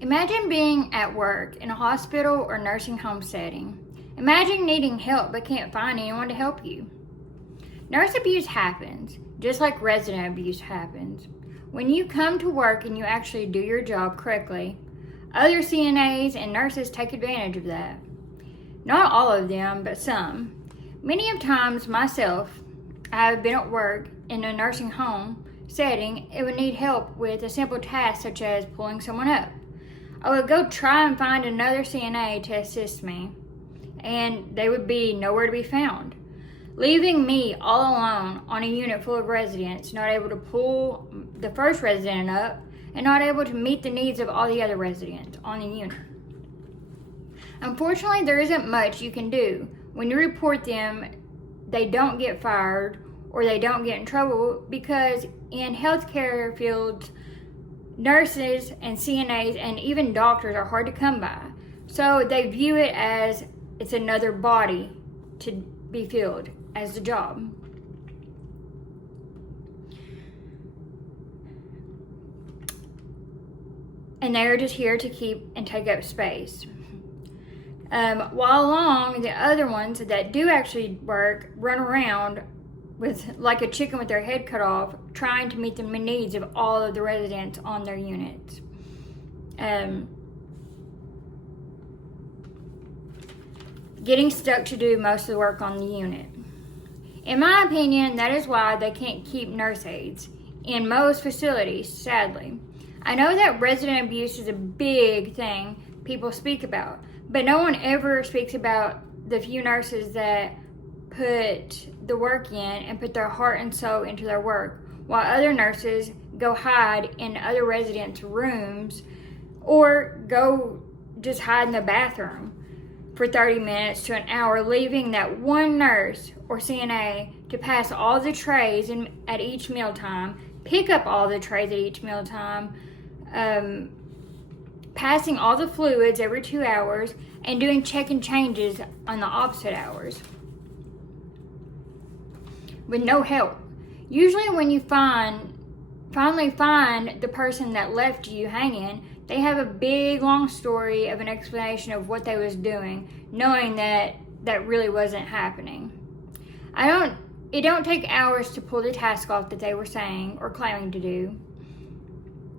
Imagine being at work in a hospital or nursing home setting. Imagine needing help but can't find anyone to help you. Nurse abuse happens, just like resident abuse happens. When you come to work and you actually do your job correctly, other CNAs and nurses take advantage of that. Not all of them, but some. Many of times myself, I have been at work in a nursing home setting and would need help with a simple task such as pulling someone up. I would go try and find another CNA to assist me, and they would be nowhere to be found, leaving me all alone on a unit full of residents, not able to pull the first resident up and not able to meet the needs of all the other residents on the unit. Unfortunately, there isn't much you can do. When you report them, they don't get fired or they don't get in trouble because in healthcare fields, nurses and CNAs and even doctors are hard to come by. So they view it as it's another body to be filled as the job. And they're just here to keep and take up space. While along the other ones that do actually work run around with like a chicken with their head cut off, trying to meet the needs of all of the residents on their units. Getting stuck to do most of the work on the unit. In my opinion, that is why they can't keep nurse aides in most facilities, sadly. I know that resident abuse is a big thing people speak about, but no one ever speaks about the few nurses that put the work in and put their heart and soul into their work, while other nurses go hide in other residents' rooms or go just hide in the bathroom for 30 minutes to an hour, leaving that one nurse or CNA to pass all the trays at each mealtime, pick up all the trays at each mealtime, passing all the fluids every 2 hours, and doing check and changes on the opposite hours with no help. Usually when you finally find the person that left you hanging, they have a big long story of an explanation of what they was doing, knowing that really wasn't happening. It don't take hours to pull the task off that they were saying or claiming to do.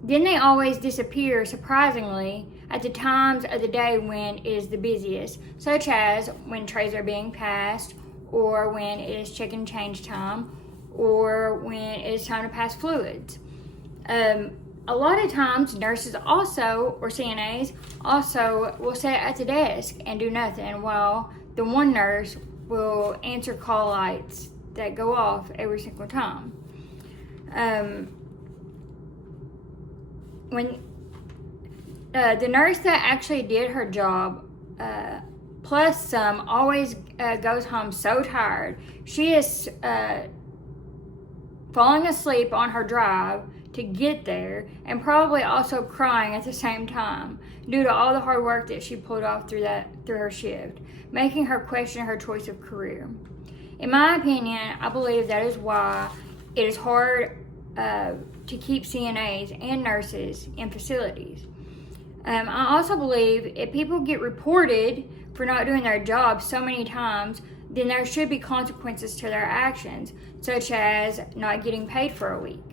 Then they always disappear surprisingly at the times of the day when it is the busiest, such as when trays are being passed, or when it is check and change time, or when it is time to pass fluids. A lot of times nurses also, or CNAs also, will sit at the desk and do nothing while the one nurse will answer call lights that go off every single time. When the nurse that actually did her job, plus some, always goes home so tired. She is falling asleep on her drive to get there, and probably also crying at the same time due to all the hard work that she pulled off through her shift, making her question her choice of career. In my opinion, I believe that is why it is hard to keep CNAs and nurses in facilities. I also believe if people get reported for not doing their job so many times, then there should be consequences to their actions, such as not getting paid for a week.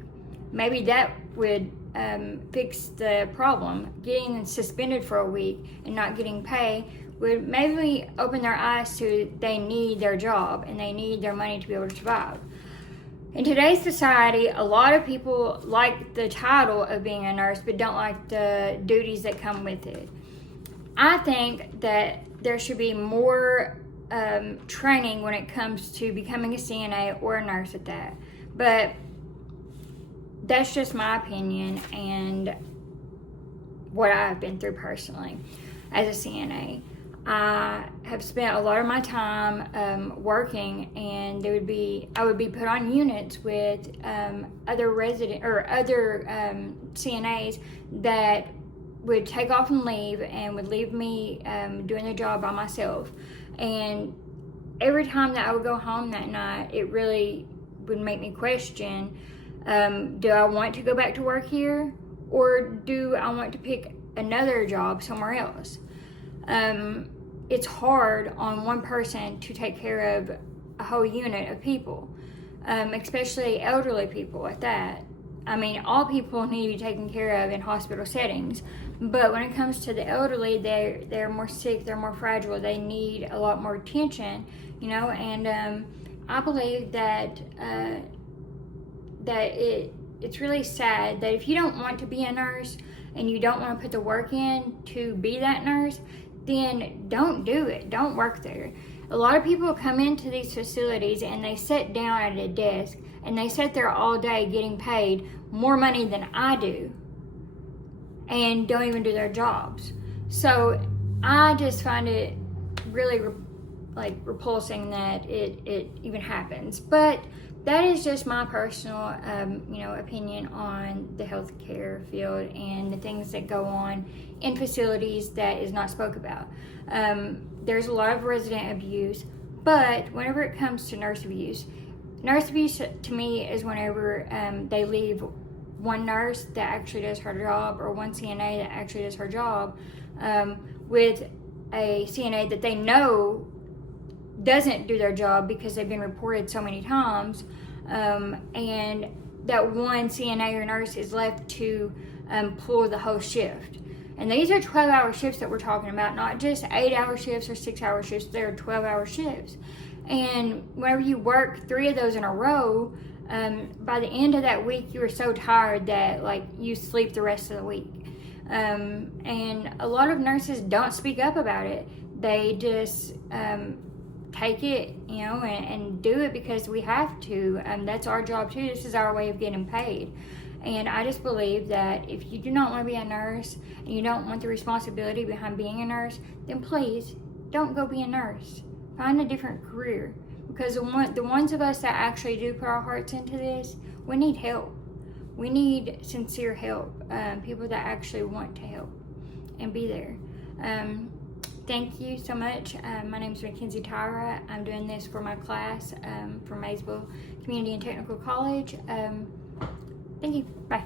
Maybe that would fix the problem. Getting suspended for a week and not getting pay would maybe open their eyes to they need their job and they need their money to be able to survive. In today's society, a lot of people like the title of being a nurse but don't like the duties that come with it. I think that there should be more training when it comes to becoming a CNA or a nurse at that. But that's just my opinion and what I've been through personally as a CNA. I have spent a lot of my time working, and I would be put on units with other CNAs that would take off and leave and would leave me doing the job by myself. And every time that I would go home that night, it really would make me question, do I want to go back to work here, or do I want to pick another job somewhere else. It's hard on one person to take care of a whole unit of people, especially elderly people at that. I mean, all people need to be taken care of in hospital settings, but when it comes to the elderly, they're more sick, they're more fragile, they need a lot more attention, you know. And I believe that it's really sad that if you don't want to be a nurse and you don't want to put the work in to be that nurse, then don't do it. Don't work there. A lot of people come into these facilities and they sit down at a desk and they sit there all day getting paid more money than I do and don't even do their jobs. So I just find it really repulsing that it even happens. But that is just my personal opinion on the healthcare field and the things that go on in facilities that is not spoke about. There's a lot of resident abuse, but whenever it comes to nurse abuse to me is whenever they leave one nurse that actually does her job, or one CNA that actually does her job, with a CNA that they know doesn't do their job because they've been reported so many times, and that one CNA or nurse is left to pull the whole shift. And these are 12-hour shifts that we're talking about, not just 8-hour shifts or 6-hour shifts. They're 12-hour shifts. And whenever you work 3 of those in a row, by the end of that week, you are so tired that you sleep the rest of the week. And a lot of nurses don't speak up about it. They just take it, and do it because we have to. That's our job too. This is our way of getting paid. And I just believe that if you do not want to be a nurse and you don't want the responsibility behind being a nurse, then please don't go be a nurse. Find a different career. Because the ones of us that actually do put our hearts into this, we need help. We need sincere help. People that actually want to help and be there. Thank you so much. My name is Mackenzie Tyra. I'm doing this for my class from Maysville Community and Technical College. Thank you. Bye.